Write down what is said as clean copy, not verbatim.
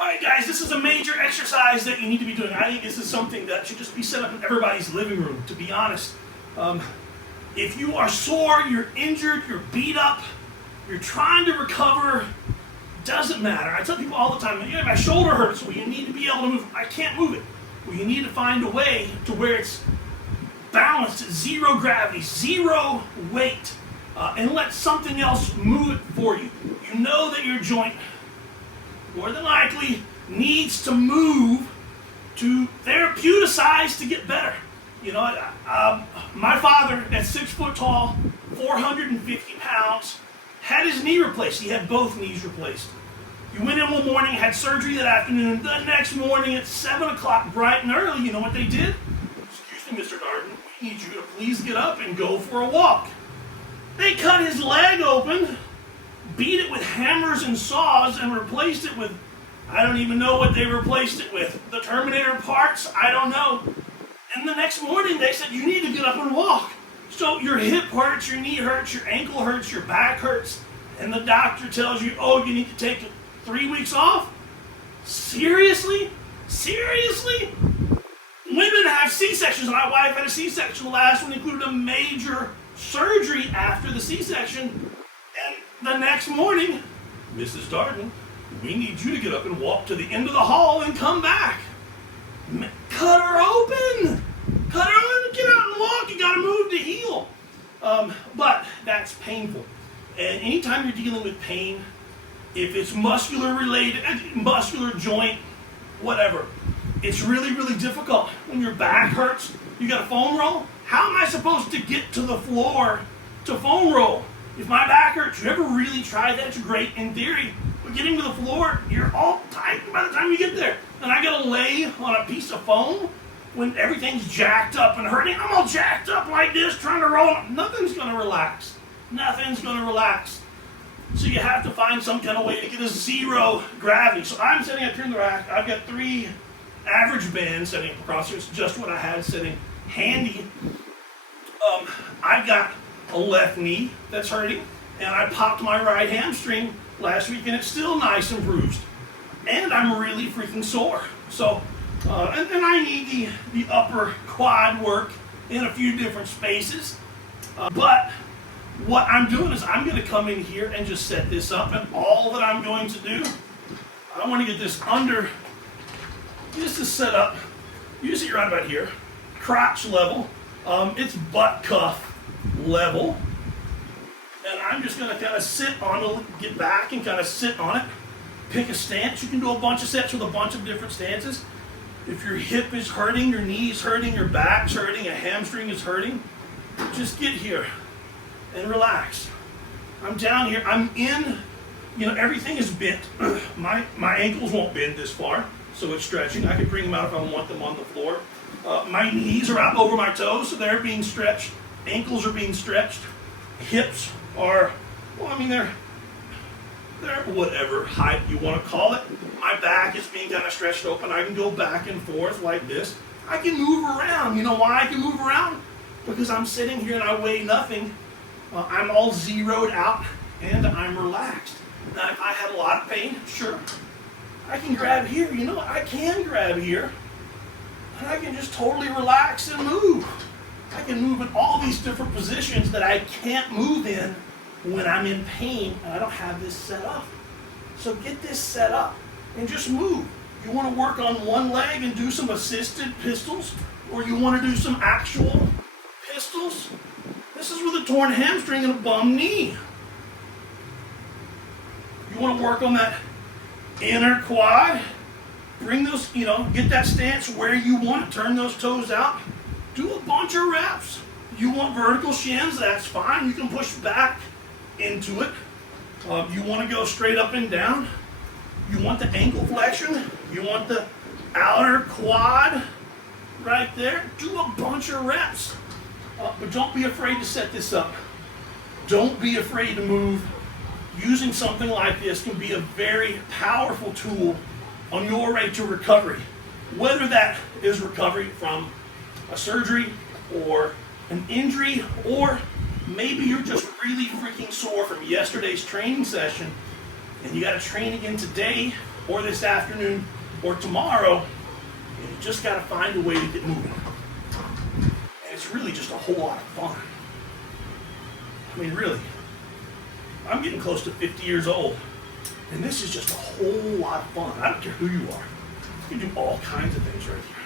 Alright guys, this is a major exercise that you need to be doing. I think this is something that should just be set up in everybody's living room, to be honest. If you are sore, you're injured, you're beat up, you're trying to recover, doesn't matter. I tell people all the time, my shoulder hurts, well you need to be able to move. I can't move it. Well, you need to find a way to where it's balanced, zero gravity, zero weight, and let something else move it for you. You know that your joint more than likely needs to move to therapeuticize to get better. You know, my father, at 6 foot tall, 450 pounds, had his knee replaced. He had both knees replaced. He went in one morning, had surgery that afternoon. The next morning at 7 o'clock, bright and early, you know what they did? Excuse me, Mr. Darden, we need you to please get up and go for a walk. They cut his leg open, beat it with hammers and saws, and replaced it with, I don't even know what they replaced it with. The Terminator parts, I don't know. And the next morning they said, you need to get up and walk. So your hip hurts, your knee hurts, your ankle hurts, your back hurts, and the doctor tells you, oh, you need to take 3 weeks off? Seriously? Seriously? Women have C-sections. My wife had a C-section. The last one included a major surgery after the C-section. And the next morning, Mrs. Darden, we need you to get up and walk to the end of the hall and come back. Cut her open. Cut her open. Get out and walk. You got to move to heal. But that's painful. And anytime you're dealing with pain, if it's muscular related, muscular joint, whatever, it's really, really difficult. When your back hurts, you got a foam roll. How am I supposed to get to the floor to foam roll? If my back hurts, you ever really tried that? It's great in theory. But getting to the floor, you're all tight by the time you get there. And I gotta lay on a piece of foam when everything's jacked up and hurting. I'm all jacked up like this, trying to roll. Nothing's gonna relax. Nothing's gonna relax. So you have to find some kind of way to get a zero gravity. So I'm sitting up here in the rack. I've got 3 average bands sitting across here. It's just what I had sitting handy. I've got a left knee that's hurting, and I popped my right hamstring last week, and it's still nice and bruised. And I'm really freaking sore. So, and I need the upper quad work in a few different spaces. But what I'm doing is I'm going to come in here and just set this up, and all that I'm going to do, I want to get this under. This is set up, usually right about here, crotch level. It's butt cuff level. And I'm just going to kind of sit on it, get back and kind of sit on it. Pick a stance. You can do a bunch of sets with a bunch of different stances. If your hip is hurting, your knee's hurting, your back's hurting, a hamstring is hurting, just get here and relax. I'm down here. I'm in, everything is bent. My ankles won't bend this far, so it's stretching. I can bring them out if I want them on the floor. My knees are out over my toes, so they're being stretched. Ankles are being stretched. Hips are, they're whatever height you want to call it. My back is being kind of stretched open. I can go back and forth like this. I can move around. You know why I can move around? Because I'm sitting here and I weigh nothing. I'm all zeroed out and I'm relaxed. Now, if I had a lot of pain, sure, I can grab here. You know what? I can grab here. And I can just totally relax and move. I can move in all these different positions that I can't move in when I'm in pain and I don't have this set up. So get this set up and just move. You want to work on one leg and do some assisted pistols, or you want to do some actual pistols? This is with a torn hamstring and a bum knee. You want to work on that inner quad? Bring those, get that stance where you want it. Turn those toes out. Do a bunch of reps. You want vertical shins, that's fine. You can push back into it. You want to go straight up and down. You want the ankle flexion. You want the outer quad right there. Do a bunch of reps. But don't be afraid to set this up. Don't be afraid to move. Using something like this can be a very powerful tool on your way to recovery. Whether that is recovery from a surgery or an injury, or maybe you're just really freaking sore from yesterday's training session and you got to train again today, or this afternoon, or tomorrow. And you just got to find a way to get moving. And it's really just a whole lot of fun. I mean, really, I'm getting close to 50 years old, and this is just a whole lot of fun. I don't care who you are. You can do all kinds of things right here.